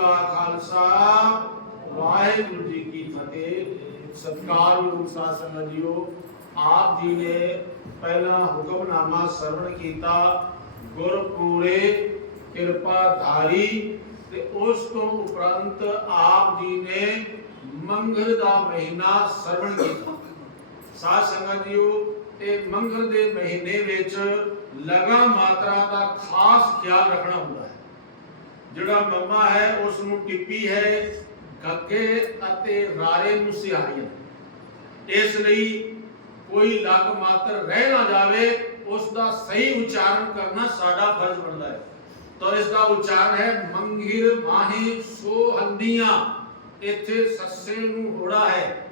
ਕਾ ਖਾਲਸਾ, ਵਾਹਿਗੁਰੂ ਜੀ ਕੀ ਫਤਿਹ। ਸਤਿਕਾਰਯੋਗ ਸਾਧ ਸੰਗਤ ਜੀਓ, ਆਪ ਜੀ ਨੇ ਪਹਿਲਾ ਹੁਕਮਨਾਮਾ ਸਰਵਣ ਕੀਤਾ। ਗੁਰ ਕਿਰਪਾ ਧਾਰੀ ਤੇ ਉਸ ਤੋਂ ਉਪਰੰਤ ਆਪ ਜੀ ਨੇ ਮੰਗਲ ਦਾ ਮਹੀਨਾ ਸਰਵਣ ਕੀਤਾ। ਸਾਧ ਸੰਗਤ ਜੀਓ ਇਹ ਮੰਗਲ ਦੇ ਮਹੀਨੇ ਵਿੱਚ ਲਗਾ ਮਾਤਰਾ ਦਾ ਖਾਸ ਖਿਆਲ ਰੱਖਣਾ ਹੁੰਦਾ ਹੈ। ਜਿਹੜਾ ਮੰਮਾ ਹੈ ਉਸ ਨੂੰ ਟਿੱਪੀ ਹੈ ਗੱਗੇ ਅਤੇ ਰਾਰੇ ਨੂੰ ਸਿਹਾਈਆਂ ਇਸ ਲਈ ਕੋਈ ਲਗ ਮਾਤਰ ਰਹਿ ਨਾ ਜਾਵੇ ਉਸ ਦਾ ਸਹੀ ਉਚਾਰਨ ਕਰਨਾ ਸਾਡਾ ਫਰਜ਼ ਬਣਦਾ ਹੈ। ਤਾਂ ਇਸ ਦਾ ਉਚਾਰਨ ਹੈ, ਮੰਗਿਰ ਮਾਹੀ ਸੋ ਇੱਥੇ ਸੱਸੇ ਨੂੰ ਹੋੜਾ ਹੈ,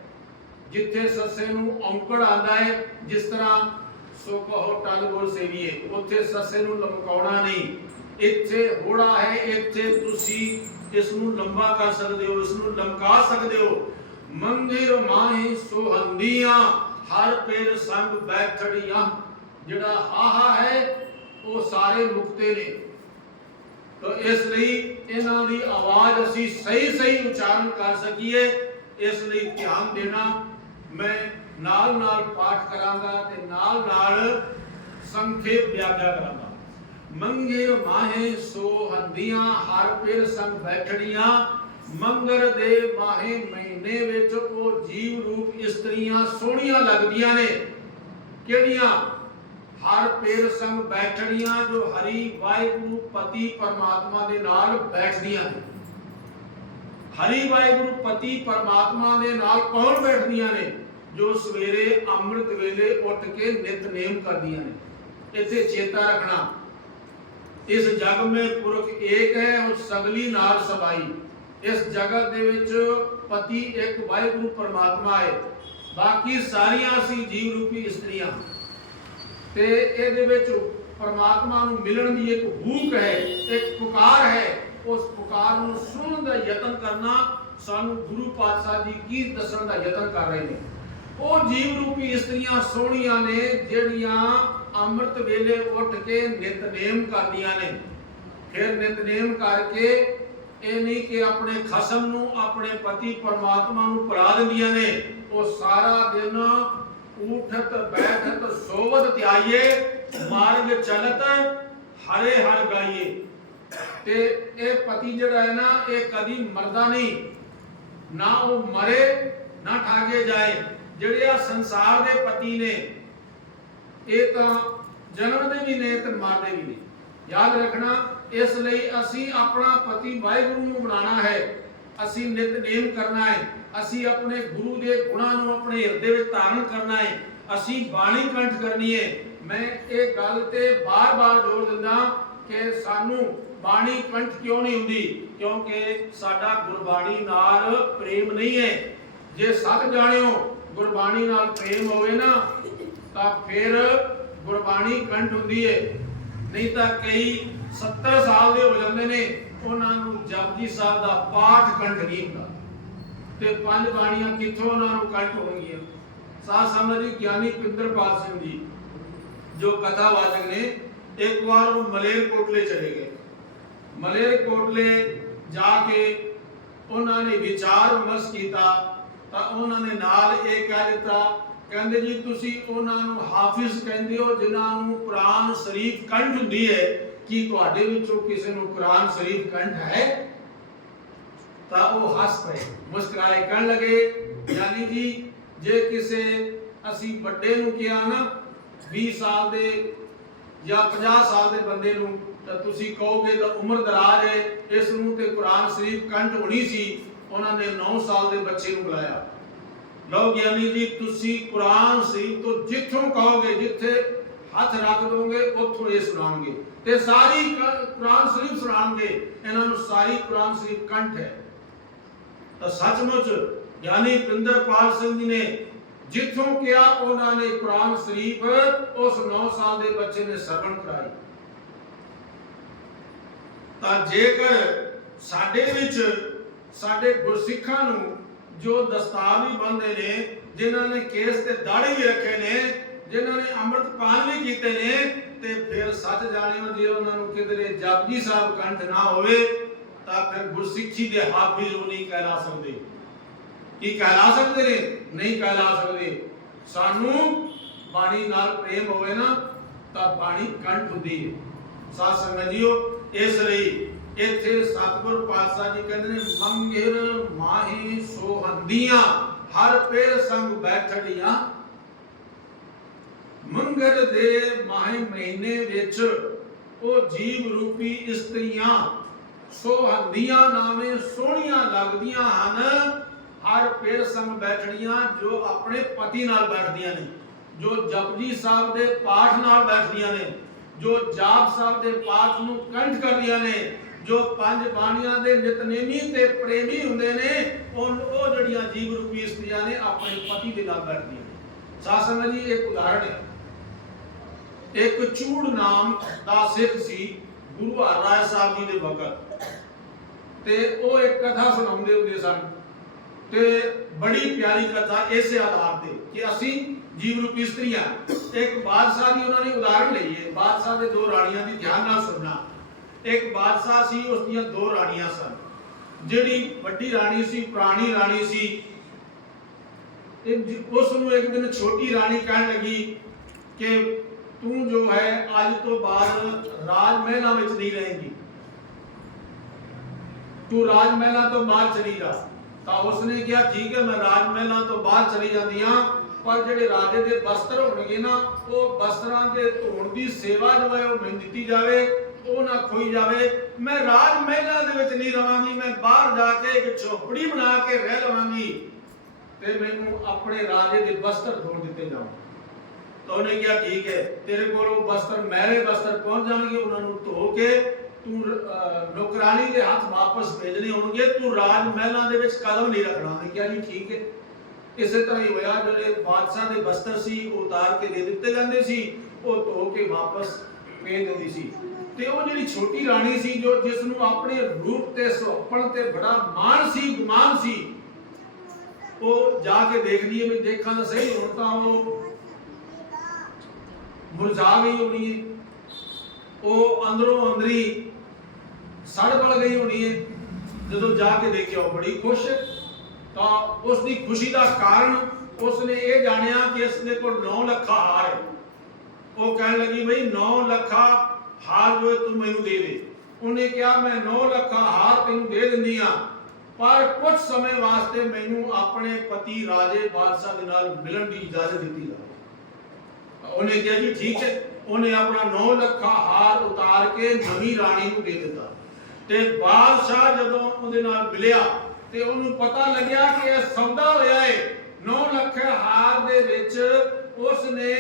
ਜਿੱਥੇ ਸੱਸੇ ਨੂੰ ਔਂਕੜ ਆਂਦਾ ਹੈ, ਜਿਸ ਤਰ੍ਹਾਂ ਸੋ ਕਹੋ ਟਲ ਗੋਲ ਸੇਵੀਏ, ਉੱਥੇ ਸੱਸੇ ਨੂੰ ਲਮਕਾਉਣਾ ਨਹੀਂ। ਇੱਥੇ ਹੋੜਾ ਹੈ, ਇੱਥੇ ਤੁਸੀਂ ਇਸ ਨੂੰ ਲੰਬਾ ਕਰ ਸਕਦੇ ਹੋ ਇਸ ਨੂੰ ਲਮਕਾ ਸਕਦੇ ਹੋ। ਮੰਦਿਰ ਮਾਹੀ ਸੁਹੰਦੀਆਂ, ਹਰ ਪੇਰ ਸੰਗ ਬੈਠੜੀਆਂ। ਜਿਹੜਾ ਹਾਹਾ ਹੈ, ਉਹ ਸਾਰੇ ਮੁਕਤੇ ਨੇ। ਤਾਂ ਇਸ ਲਈ ਇਹਨਾਂ ਦੀ ਆਵਾਜ਼ ਅਸੀਂ ਸਹੀ ਸਹੀ ਉਚਾਰਨ ਕਰ ਸਕੀਏ, ਇਸ ਲਈ ਧਿਆਨ ਦੇਣਾ। ਮੈਂ ਨਾਲ ਨਾਲ ਪਾਠ ਕਰਾਂਗਾ ਤੇ ਨਾਲ ਨਾਲ ਸੰਖੇਪ ਵਿਆਖਿਆ ਕਰਾਂਗਾ। ਮੰਗੇ ਮਾਹੇ ਸੋ ਹੰਦੀਆਂ, ਹਰ ਪੇਰ ਸੰਗ ਬੈਠੜੀਆਂ ਮੰਗਰ ਦੇ ਮਾਹੇ ਮਹੀਨੇ ਵਿੱਚ ਉਹ ਜੀਵ ਰੂਪ ਇਸਤਰੀਆਂ ਸੋਹਣੀਆਂ ਲੱਗਦੀਆਂ ਨੇ। ਕਿਹੜੀਆਂ? ਹਰ ਪੇਰ ਸੰਗ ਬੈਠੜੀਆਂ ਜੋ ਹਰੀ ਵਾਹਿਗੁਰੂ ਪਤੀ ਪਰਮਾਤਮਾ ਦੇ ਨਾਲ ਬੈਠਦੀਆਂ ਨੇ। ਹਰੀ ਵਾਹਿਗੁਰੂ ਪਤੀ ਪਰਮਾਤਮਾ ਦੇ ਨਾਲ ਕੌਣ ਬੈਠਦੀਆਂ ਨੇ? ਜੋ ਸਵੇਰੇ ਅੰਮ੍ਰਿਤ ਵੇਲੇ ਉੱਠ ਕੇ ਨਿਤਨੇਮ ਕਰਦੀਆਂ ਨੇ। ਇੱਥੇ ਚੇਤਾ ਰੱਖਣਾ ਇਸ ਜਗ ਮੇ ਪੁਰਖ ਏਕ ਹੈ ਔਰ ਸਗਲੀ ਨਾਲ ਸਬਾਈ। ਇਸ ਜਗਤ ਦੇ ਵਿੱਚ ਪਤੀ ਇੱਕ ਵਾਹਿਗੁਰੂ ਪਰਮਾਤਮਾ ਹੈ। ਬਾਕੀ ਸਾਰੀਆਂ ਅਸੀਂ ਜੀਵ ਰੂਪੀ ਇਸਤਰੀਆਂ ਤੇ ਇਹਦੇ ਵਿੱਚ ਪਰਮਾਤਮਾ ਨੂੰ ਮਿਲਣ ਦੀ ਇੱਕ ਹੂਕ ਹੈ, ਇੱਕ ਪੁਕਾਰ ਹੈ। ਉਸ ਪੁਕਾਰ ਨੂੰ ਸੁਣਨ ਦਾ ਯਤਨ ਕਰਨਾ ਸਾਨੂੰ ਗੁਰੂ ਪਾਤਸ਼ਾਹ ਜੀ ਕੀ ਦੱਸਣ ਦਾ ਯਤਨ ਕਰ ਰਹੇ ਨੇ। ਉਹ ਜੀਵ ਰੂਪੀ ਇਸਤਰੀਆਂ ਸੋਹਣੀਆਂ ਨੇ, ਜਿਹੜੀਆਂ ਅੰਮ੍ਰਿਤ ਵੇਲੇ ਉੱਠ ਕੇ ਨਿਤਨੇਮ ਕਰਦੀਆਂ ਨੇ। ਫਿਰ ਨਿਤਨੇਮ ਕਰਕੇ ਇਹ ਨਹੀਂ ਕਿ ਆਪਣੇ ਖਸਮ ਨੂੰ ਆਪਣੇ ਪਤੀ ਪਰਮਾਤਮਾ ਨੂੰ ਭੁਲਾ ਦਿੰਦੀਆਂ ਨੇ। ਉਹ ਸਾਰਾ ਦਿਨ ਉਠਤ ਬੈਠਤ, ਸੋਵਤ ਧਿਆਈਏ ਮਾਰਗ ਚਲਤ, ਹਰੇ ਹਰ ਗਾਈਏ। ਤੇ ਇਹ ਪਤੀ ਜਿਹੜਾ ਹੈ ਨਾ, ਇਹ ਕਦੀ ਮਰਦਾ ਨਹੀਂ। ਨਾ ਉਹ ਮਰੇ, ਨਾ ਠਾਗੇ ਜਾਏ। ਜਿਹੜੇ ਆ ਸੰਸਾਰ ਦੇ ਪਤੀ ਨੇ ਇਹ ਤਾਂ ਜਨਮ ਦੇ ਵੀ ਨੇ ਤੇ ਮਰਦੇ ਵੀ ਨੇ ਯਾਦ ਰੱਖਣਾ, ਇਸ ਲਈ ਅਸੀਂ ਆਪਣਾ ਪਤੀ ਵਾਹਿਗੁਰੂ ਨੂੰ ਬਣਾਉਣਾ ਹੈ। ਅਸੀਂ ਨਿਤਨੇਮ ਕਰਨਾ ਹੈ। ਅਸੀਂ ਆਪਣੇ ਗੁਰੂ ਦੇ ਗੁਣਾਂ ਨੂੰ ਆਪਣੇ ਹਿਰਦੇ ਵਿੱਚ ਧਾਰਨ ਕਰਨਾ ਹੈ। ਅਸੀਂ ਬਾਣੀ ਕੰਠ ਕਰਨੀ ਹੈ। ਮੈਂ ਇਹ ਗੱਲ ਤੇ ਬਾਰ-ਬਾਰ ਜ਼ੋਰ ਦਿੰਦਾ ਕਿ ਸਾਨੂੰ ਬਾਣੀ ਕੰਠ ਕਿਉਂ ਨਹੀਂ ਹੁੰਦੀ? ਕਿਉਂਕਿ ਸਾਡਾ ਗੁਰਬਾਣੀ ਨਾਲ ਪ੍ਰੇਮ ਨਹੀਂ ਹੈ। ਜੇ ਸਤ ਜਾਣਿਓ, ਗੁਰਬਾਣੀ ਨਾਲ ਪ੍ਰੇਮ ਹੋਵੇ ਨਾ ਤਾਂ ਫਿਰ ਗੁਰਬਾਣੀ ਕੰਠ ਹੁੰਦੀ ਹੈ ਨਹੀਂ ਤਾਂ ਕਈ 70 ਸਾਲ ਦੇ ਹੋ ਜਾਂਦੇ ਨੇ, ਉਹਨਾਂ ਨੂੰ ਜਪਜੀ ਸਾਹਿਬ ਦਾ ਪਾਠ ਕੰਠ ਨਹੀਂ ਹੁੰਦਾ। ਤੇ ਪੰਜ ਬਾਣੀਆਂ ਕਿੱਥੋਂ ਉਹਨਾਂ ਨੂੰ ਕੰਠ ਹੋਣਗੀਆਂ? ਸਾਧ ਸੰਗਤ ਜੀ, ਗਿਆਨੀ ਪਿੰਦਰਪਾਲ ਸਿੰਘ ਜੀ, ਜੋ ਕਥਾਵਾਚਕ ਨੇ, ਇੱਕ ਵਾਰ ਉਹ ਮਲੇਰਕੋਟਲੇ ਚਲੇ ਗਏ। ਮਲੇਰਕੋਟਲੇ ਜਾ ਕੇ ਉਹਨਾਂ ਨੇ ਵਿਚਾਰ ਵਿਮਰਸ਼ ਕੀਤਾ, ਤਾਂ ਉਹਨਾਂ ਨੇ ਨਾਲ ਇਹ ਕਹਿ ਦਿੱਤਾ ਕਹਿੰਦੇ ਜੀ, ਤੁਸੀਂ ਉਹਨਾਂ ਨੂੰ ਹਾਫਿਜ਼ ਕਹਿੰਦੇ ਹੋ, ਜਿਨ੍ਹਾਂ ਨੂੰ ਕੁਰਾਨ ਸ਼ਰੀਫ ਕੰਠ ਹੁੰਦੀ ਹੈ। ਕੀ ਤੁਹਾਡੇ ਵਿੱਚੋਂ ਕਿਸੇ ਨੂੰ ਕੁਰਾਨ ਸ਼ਰੀਫ ਕੰਠ ਹੈ? ਤਾਂ ਉਹ ਹੱਸ ਪਏ, ਮੁਸਕਰਾਏ ਕਹਿਣ ਲੱਗੇ, ਯਾਨੀ ਜੀ, ਜੇ ਕਿਸੇ ਅਸੀਂ ਵੱਡੇ ਨੂੰ ਕਿਹਾ ਨਾ 20 ਸਾਲ ਦੇ ਜਾਂ 50 ਸਾਲ ਦੇ ਬੰਦੇ ਨੂੰ, ਤਾਂ ਤੁਸੀਂ ਕਹੋਗੇ ਤਾਂ ਉਮਰ ਦਰਾਜ ਹੈ ਇਸ ਨੂੰ ਤੇ ਕੁਰਾਨ ਸ਼ਰੀਫ ਕੰਠ ਹੋਣੀ ਸੀ, ਉਹਨਾਂ ਨੇ 9 ਸਾਲ ਦੇ ਬੱਚੇ ਨੂੰ ਬੁਲਾਇਆ। ਲਓ ਗਿਆਨੀ ਜੀ, ਤੁਸੀਂ ਕੁਰਾਨ ਸ਼ਰੀਫ ਤੋਂ ਜਿੱਥੋਂ ਕਹੋਗੇ, ਜਿੱਥੇ ਹੱਥ ਰੱਖ ਦੋਗੇ, ਉੱਥੋਂ ਇਹ ਸੁਣਾਉਣਗੇ। ਤੇ ਸਾਰੀ ਕੁਰਾਨ ਸ਼ਰੀਫ ਸੁਣਾਉਣਗੇ। ਇਹਨਾਂ ਨੂੰ ਸਾਰੀ ਕੁਰਾਨ ਸ਼ਰੀਫ ਕੰਠ ਹੈ। ਤਾਂ ਸੱਚਮੁੱਚ ਗਿਆਨੀ ਪਿੰਦਰਪਾਲ ਸਿੰਘ ਜੀ ਨੇ ਜਿੱਥੋਂ ਕਿਹਾ, ਉਹਨਾਂ ਨੇ ਕੁਰਾਨ ਸ਼ਰੀਫ ਉਸ 9 ਸਾਲ ਦੇ ਬੱਚੇ ਨੇ ਸਰਵਣ ਕਰਾਈ। ਤਾਂ ਜੇਕਰ ਸਾਡੇ ਵਿੱਚ, ਸਾਡੇ ਗੁਰਸਿੱਖਾਂ ਨੂੰ ਜੋ ਦਸਤਾਰ ਵੀ ਬੰਦੇ ਨੇ, ਜਿਨ੍ਹਾਂ ਨੇ ਕੇਸ ਤੇ ਦਾੜੀ ਵੀ ਰੱਖੇ ਨੇ, ਜਿਨ੍ਹਾਂ ਨੇ ਅੰਮ੍ਰਿਤ ਵੀ ਕੀਤੇ ਨੇ, ਤੇ ਫਿਰ ਸੱਚ ਜਾਣਿਓ, ਜੇ ਉਹਨਾਂ ਨੂੰ ਕਿਧਰੇ ਜਪਜੀ ਸਾਹਿਬ ਕੰਠ ਨਾ ਹੋਵੇ, ਤਾਂ ਫਿਰ ਗੁਰਸਿੱਖੀ ਦੇ ਹਾਫਿਜ਼ ਉਹ ਨਹੀਂ ਕਹਿਲਾ ਸਕਦੇ। ਕੀ ਕਹਿਲਾ ਸਕਦੇ ਨੇ? ਨਹੀਂ ਕਹਿਲਾ ਸਕਦੇ। ਸਾਨੂੰ ਬਾਣੀ ਨਾਲ ਪ੍ਰੇਮ ਹੋਵੇ ਨਾ, ਤਾਂ ਬਾਣੀ ਕੰਠ ਹੁੰਦੀ ਹੈ। ਸਾਧ ਸੰਗਤ ਜੀਓ, ਇਸ ਲਈ ਇੱਥੇ ਸਤਿਗੁਰ ਪਾਤਸ਼ਾਹ ਜੀ ਕਹਿੰਦੇ ਨੇ, ਮੰਗਿਰ ਮਾਹੀ ਸੋਹੰਦੀਆਂ ਹਰ ਪੇਰ ਸੰਗ ਬੈਠੜੀਆਂ। ਮੰਗਰ ਦੇ ਮਾਹੇ ਮਹੀਨੇ ਵਿੱਚ ਉਹ ਜੀਵ ਰੂਪੀ ਇਸਤਰੀਆਂ, ਸੋਹੰਦੀਆਂ ਨਾਵੇਂ ਸੋਹਣੀਆਂ ਲੱਗਦੀਆਂ ਹਨ। ਹਰ ਪੇਰ ਸੰਗ ਬੈਠੜੀਆਂ ਜੋ ਆਪਣੇ ਪਤੀ ਨਾਲ ਬੈਠਦੀਆਂ ਨੇ, ਜੋ ਜਪਜੀ ਸਾਹਿਬ ਦੇ ਪਾਠ ਨਾਲ ਬੈਠਦੀਆਂ ਨੇ, ਜੋ ਜਾਪ ਸਾਹਿਬ ਦੇ ਪਾਠ ਨੂੰ ਕੰਠ ਕਰਦੀਆਂ ਨੇ ਜੋ ਪੰਜ ਬਾਣੀਆਂ ਦੇ ਨਿਤਨੇਮੀ ਤੇ ਪ੍ਰੇਮੀ ਹੁੰਦੇ ਨੇ, ਉਹ ਉਹ ਜਿਹੜੀਆਂ ਜੀਵ ਰੂਪੀ ਇਸਤਰੀਆਂ ਨੇ, ਆਪਣੇ ਪਤੀ ਦੇ ਨਾਲ ਬੈਠਦੀਆਂ ਸਾਧ ਸੰਗਤ ਜੀ, ਇੱਕ ਉਦਾਹਰਣ ਹੈ। ਇੱਕ ਚੂੜ ਨਾਮ ਦਾ ਸਿੱਖ ਸੀ, ਗੁਰੂ ਹਰਰਾਏ ਸਾਹਿਬ ਜੀ ਦੇ ਵਕਤ। ਤੇ ਉਹ ਇੱਕ ਕਥਾ ਸੁਣਾਉਂਦੇ ਹੁੰਦੇ ਸਨ। ਤੇ ਬੜੀ ਪਿਆਰੀ ਕਥਾ ਇਸੇ ਆਧਾਰ ਤੇ ਕਿ ਅਸੀਂ ਜੀਵ ਰੂਪੀ ਇਸਤਰੀਆਂ। ਇੱਕ ਬਾਦਸ਼ਾਹ ਦੀ ਉਹਨਾਂ ਨੇ ਉਦਾਹਰਣ ਲਈ ਹੈ। ਬਾਦਸ਼ਾਹ ਦੇ ਦੋ ਰਾਣੀਆਂ ਦੀ ਧਿਆਨ ਨਾਲ ਸੁਣਨਾ। ਇੱਕ ਬਾਦਸ਼ਾਹ ਸੀ, ਉਸ ਦੀਆਂ ਦੋ ਰਾਣੀਆਂ ਸਨ। ਜਿਹੜੀ ਵੱਡੀ ਰਾਣੀ ਸੀ, ਪੁਰਾਣੀ ਰਾਣੀ ਸੀ, ਇਹ ਉਸ ਨੂੰ ਇੱਕ ਦਿਨ ਛੋਟੀ ਰਾਣੀ ਕਹਿਣ ਲੱਗੀ ਕਿ ਤੂੰ ਜੋ ਹੈ, ਅੱਜ ਤੋਂ ਬਾਅਦ ਰਾਜ ਮਹਿਲਾ ਵਿੱਚ ਨਹੀਂ ਰਹੇਂਗੀ। ਤੂੰ ਰਾਜ ਮਹਿਲਾਂ ਤੋਂ ਬਾਹਰ ਚਲੀ ਜਾ। ਤਾਂ ਉਸਨੇ ਕਿਹਾ, ਠੀਕ ਹੈ, ਮੈਂ ਰਾਜ ਮਹਿਲਾ ਤੋਂ ਬਾਹਰ ਚਲੀ ਜਾਂਦੀ ਹਾਂ, ਪਰ ਜਿਹੜੇ ਰਾਜੇ ਦੇ ਵਸਤਰ ਹੋਣਗੇ ਨਾ, ਉਹ ਵਸਤਰਾਂ ਦੇ ਧੋਣ ਦੀ ਸੇਵਾ ਜੋ ਹੈ ਉਹ ਮੈਨੂੰ ਦਿੱਤੀ ਜਾਵੇ। ਉਹ ਨਾ ਖੋਈ ਜਾਵੇ। ਮੈਂ ਰਾਜ ਮਹਿਲਾਂ ਦੇ ਵਿੱਚ ਨਹੀਂ ਰਵਾਂਗੀ, ਮੈਂ ਬਾਹਰ ਜਾ ਕੇ ਇੱਕ ਝੋਪੜੀ ਬਣਾ ਕੇ ਰਹਿ ਲਵਾਂਗੀ ਤੇ ਮੈਨੂੰ ਆਪਣੇ ਰਾਜੇ ਦੇ ਵਸਤਰ ਧੋਣ ਦਿੱਤੇ ਜਾਣ। ਤਾਂ ਉਹਨੇ ਕਿਹਾ, ਠੀਕ ਹੈ, ਤੇਰੇ ਕੋਲ ਉਹ ਵਸਤਰ ਮੈਲੇ ਵਸਤਰ ਪਹੁੰਚ ਜਾਣਗੇ, ਉਹਨਾਂ ਨੂੰ ਧੋ ਕੇ ਤੂੰ ਨੌਕਰਾਨੀ ਦੇ ਹੱਥ ਵਾਪਸ ਭੇਜਣੇ ਹੋਣਗੇ। ਤੂੰ ਰਾਜ ਮਹਿਲਾਂ ਦੇ ਵਿੱਚ ਕਦਮ ਨਹੀਂ ਰੱਖਣਾ। ਉਹਨੇ ਕਿਹਾ, ਜੀ, ਠੀਕ ਹੈ। ਇਸੇ ਤਰ੍ਹਾਂ ਹੀ ਹੋਇਆ, ਜਿਹੜੇ ਬਾਦਸ਼ਾਹ ਦੇ ਬਸਤਰ ਸੀ, ਉਹ ਉਤਾਰ ਕੇ ਦੇ ਦਿੱਤੇ ਜਾਂਦੇ ਸੀ। ਉਹ ਧੋ ਕੇ ਵਾਪਸ ਭੇਜ ਦਿੰਦੀ ਸੀ। ਤੇ ਉਹ ਜਿਹੜੀ ਛੋਟੀ ਰਾਣੀ ਸੀ ਜੋ ਜਿਸ ਨੂੰ ਆਪਣੇ ਰੂਪ ਤੇ ਸੁਹੱਪਣ ਤੇ ਬੜਾ ਮਾਣ ਸੀ, ਗੁਮਾਨ ਸੀ, ਉਹ ਜਾ ਕੇ ਦੇਖਦੀ ਹੈ ਵੀ ਦੇਖਾਂ ਤਾਂ ਸਹੀ, ਹੁਣ ਤਾਂ ਉਹ ਮੁਰਝਾ ਗਈ ਹੋਣੀ ਹੈ। ਉਹ ਅੰਦਰੋਂ ਅੰਦਰੀ ਸੜ ਬਲ ਗਈ ਹੋਣੀ ਹੈ। ਜਦੋਂ ਜਾ ਕੇ ਦੇਖਿਆ ਉਹ ਬੜੀ ਖੁਸ਼, ਤਾਂ ਉਸ ਦੀ ਖੁਸ਼ੀ ਦਾ ਕਾਰਨ ਉਸ ਨੇ ਇਹ ਜਾਣਿਆ ਕਿ ਇਸ ਦੇ ਕੋਲ 9 ਲੱਖਾ ਹਾਰ ਹੈ। ਉਹ ਕਹਿਣ ਲੱਗੀ, ਬਈ 9 ਲੱਖਾ ਹਾਰ ਜੋ ਤੂੰ ਮੈਨੂੰ ਦੇ ਦੇ। ਉਹਨੇ ਕਿਹਾ, ਮੈਂ 9 ਲੱਖਾ ਹਾਰ ਤੈਨੂੰ ਦੇ ਦਿੰਦੀ ਆ ਪਰ ਕੁਝ ਸਮੇਂ ਵਾਸਤੇ ਮੈਨੂੰ ਆਪਣੇ ਪਤੀ ਰਾਜੇ ਬਾਦਸ਼ਾਹ ਦੇ ਨਾਲ ਮਿਲਣ ਦੀ ਇਜਾਜ਼ਤ ਦਿੱਤੀ ਜਾਵੇ ਉਹਨੇ ਕਿਹਾ, ਜੀ ਠੀਕ ਹੈ। ਉਹਨੇ ਆਪਣਾ 9 ਲੱਖਾ ਹਾਰ ਉਤਾਰ ਕੇ ਨਵੀਂ ਰਾਣੀ ਨੂੰ ਦੇ ਦਿੱਤਾ। ਤੇ ਬਾਦਸ਼ਾਹ ਜਦੋਂ ਉਹਦੇ ਨਾਲ ਮਿਲਿਆ ਤੇ ਉਹਨੂੰ ਪਤਾ ਲੱਗਿਆ ਕਿ ਇਹ ਸੌਦਾ ਹੋਇਆ ਹੈ 9 ਲੱਖ ਹਾਰ ਦੇ ਵਿੱਚ ਉਸਨੇ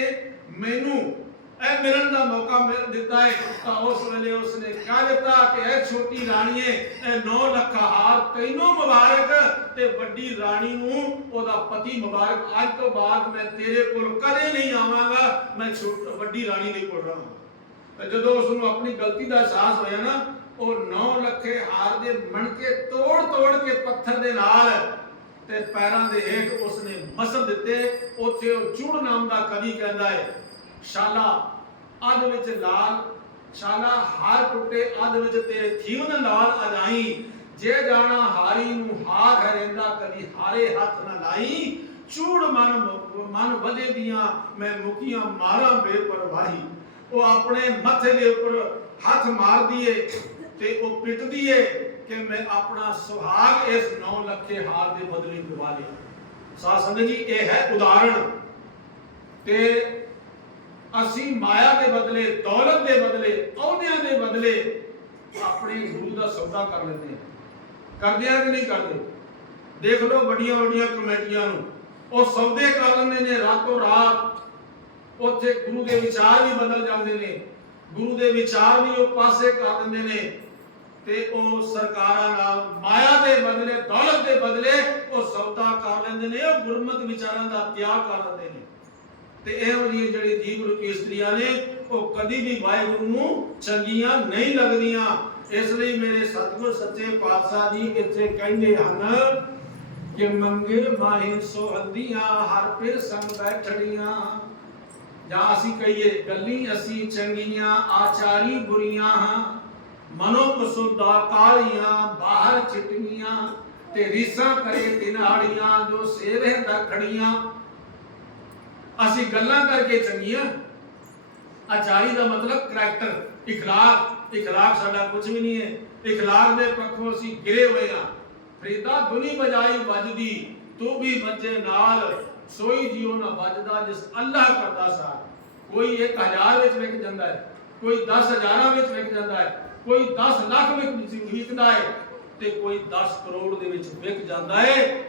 ਮੈਨੂੰ ਇਹ ਮਿਲਣ ਦਾ ਮੌਕਾ ਮਿਲ ਦਿੱਤਾ ਹੈ ਤਾਂ ਉਸ ਵੇਲੇ ਉਸਨੇ ਕਹਿ ਦਿੱਤਾ ਕਿ ਇਹ ਛੋਟੀ ਰਾਣੀਏ ਇਹ 9 ਲੱਖ ਹਾਰ ਤੈਨੂੰ ਮੁਬਾਰਕ ਤੇ ਵੱਡੀ ਰਾਣੀ ਨੂੰ ਉਹਦਾ ਪਤੀ ਮੁਬਾਰਕ। ਅੱਜ ਤੋਂ ਬਾਅਦ ਮੈਂ ਤੇਰੇ ਕੋਲ ਕਦੇ ਨਹੀਂ ਆਵਾਂਗਾ, ਮੈਂ ਵੱਡੀ ਰਾਣੀ ਦੇ ਕੋਲ ਰਹਾਂ ਜਦੋਂ ਉਸ ਨੂੰ ਆਪਣੀ ਗਲਤੀ ਦਾ ਅਹਿਸਾਸ ਹੋਇਆ ਨਾ, ਉਹ 9 ਲੱਖੇ ਹਾਰ ਦੇ ਮਣਕੇ ਤੋੜ ਤੋੜ ਕੇ ਪੱਥਰ ਦੇ ਨਾਲ ਤੇ ਪੈਰਾਂ ਦੇ ਹੇਠ ਉਸਨੇ ਮਸਲ ਦਿੱਤੇ, ਉੱਥੇ ਉਹ ਚੂੜ ਨਾਮ ਦਾ ਕਵੀ ਕਹਿੰਦਾ ਹੈ ਸ਼ਾਲਾ ਅੱਧ ਵਿੱਚ ਲਾਲ ਸ਼ਾਲਾ ਹਾਰ ਟੁੱਟੇ ਅੱਧ ਵਿੱਚ ਤੇਰੇ ਥੀਵਨ ਲਾਲ ਅਜਾਈ ਜੇ ਜਾਣਾ ਹਾਰੀ ਨੂੰ ਹਾਰ ਹਰੇਂਦਾ ਕਦੀ ਹਾਰੇ ਹੱਥ ਨਾ ਲਾਈ। ਚੂੜ ਮਨ ਮਨ ਵਧੇ ਦੀਆਂ, ਮੈਂ ਮੁਕੀਆਂ ਮਾਰਾਂ ਬੇਪਰਵਾਹੀ। ਉਹ ਆਪਣੇ ਮੱਥੇ ਦੇ ਉੱਪਰ ਹੱਥ ਮਾਰਦੀ ਏ ਤੇ ਉਹ ਪਿੱਟਦੀ ਏ ਕਿ ਮੈਂ ਆਪਣਾ ਸੁਹਾਗ ਇਸ 9 ਲੱਖੇ ਹਾਰ ਦੇ ਬਦਲੇ ਗਵਾ ਲਿਆ। ਸਾਧ ਸੰਗਤ ਜੀ, ਇਹ ਹੈ ਉਦਾਹਰਣ। ਤੇ ਅਸੀਂ ਮਾਇਆ ਦੇ ਬਦਲੇ, ਦੌਲਤ ਦੇ ਬਦਲੇ, ਅਹੁਦਿਆਂ ਦੇ ਬਦਲੇ ਆਪਣੇ ਗੁਰੂ ਦਾ ਸੌਦਾ ਕਰ ਲੈਂਦੇ ਹਾਂ। ਕਰਦੇ ਆ ਕਿ ਨਹੀਂ ਕਰਦੇ? ਦੇਖ ਲਓ ਵੱਡੀਆਂ ਵੱਡੀਆਂ ਕਮੇਟੀਆਂ ਨੂੰ। ਉਹ ਸੌਦੇ ਕਰ ਲੈਂਦੇ ਨੇ, ਰਾਤੋਂ ਰਾਤ ਉੱਥੇ ਗੁਰੂ ਦੇ ਵਿਚਾਰ ਵੀ ਬਦਲ ਜਾਂਦੇ ਨੇ। ਗੁਰੂ ਦੇ ਵਿਚਾਰ ਵੀ ਉਹ ਪਾਸੇ ਕਰ ਦਿੰਦੇ ਨੇ ਤੇ ਉਹ ਸਰਕਾਰਾਂ ਨਾਲ ਮਾਇਆ ਦੇ ਬਦਲੇ, ਦੌਲਤ ਦੇ ਬਦਲੇ ਉਹ ਸੌਦਾ ਕਰ ਲੈਂਦੇ ਨੇ, ਉਹ ਗੁਰਮਤ ਵਿਚਾਰਾਂ ਦਾ ਤਿਆਗ ਕਰ ਲੈਂਦੇ ਨੇ। ਤੇ ਇਹੋ ਜਿਹੀ ਜਿਹੜੀ ਜੀਵ ਰੂਪੀ ਇਸਤਰੀਆਂ ਨੇ, ਉਹ ਕਦੀ ਵੀ ਵਾਹਿਗੁਰੂ ਨੂੰ ਚੰਗੀਆਂ ਨਹੀਂ ਲੱਗਦੀਆਂ। ਇਸ ਲਈ ਮੇਰੇ ਸਤਿਗੁਰ ਸੱਚੇ ਪਾਤਸ਼ਾਹ ਜੀ ਇੱਥੇ ਕਹਿੰਦੇ ਹਨ ਕਿ ਮੰਗੇ ਮਾਹੇ ਸੋਹੰਦੀਆਂ ਹਰ ਪਿਰ ਸੰਗ ਬੈਠੜੀਆਂ ਜਾਂ ਅਸੀਂ ਕਹੀਏ, ਗੱਲੀ ਅਸੀਂ ਚੰਗੀਆਂ, ਆਚਾਰੀ ਬੁਰੀਆਂ ਹਾਂ। ਮਨੋ ਕਸੁਦਾ ਕਾਲੀਆਂ, ਬਾਹਰ ਚਿਟੀਆਂ। ਤੇ ਰੀਸਾਂ ਕਰੇ ਦਿਨਾੜੀਆਂ ਜੋ ਸੇਵੇ ਖੜੀਆਂ ਅਸੀਂ ਗੱਲਾਂ ਕਰਕੇ ਚੰਗੀਆਂ। ਆਚਾਰੀ ਦਾ ਮਤਲਬ ਕਰੈਕਟਰ ਇਖਲਾਕ। ਇਖਲਾਕ ਸਾਡਾ ਕੁਝ ਵੀ ਨਹੀਂ ਹੈ। ਇਖਲਾਕ ਦੇ ਪੱਖੋਂ ਅਸੀਂ ਗਿਰੇ ਹੋਏ ਆ ਫਰੀਦਾ ਧੁਨੀ ਬਜਾਈ ਵੱਜਦੀ, ਤੂੰ ਵੀ ਬੱਚੇ ਨਾਲ। ਸੋਈ ਜਿਉ ਨਾ ਵੱਜਦਾ, ਜਿਸ ਅੱਲਾਹ ਕਰਦਾ ਸਾ ਕੋਈ 1000 ਵਿੱਚ ਵਿਕ ਜਾਂਦਾ ਹੈ, ਕੋਈ 10000 ਵਿੱਚ ਵਿਕ ਜਾਂਦਾ ਹੈ, ਕੋਈ 10 ਲੱਖ ਵਿੱਚ ਵਿਕਦਾ ਹੈ ਤੇ ਕੋਈ 10 ਕਰੋੜ ਦੇ ਵਿੱਚ ਵਿਕ ਜਾਂਦਾ ਹੈ।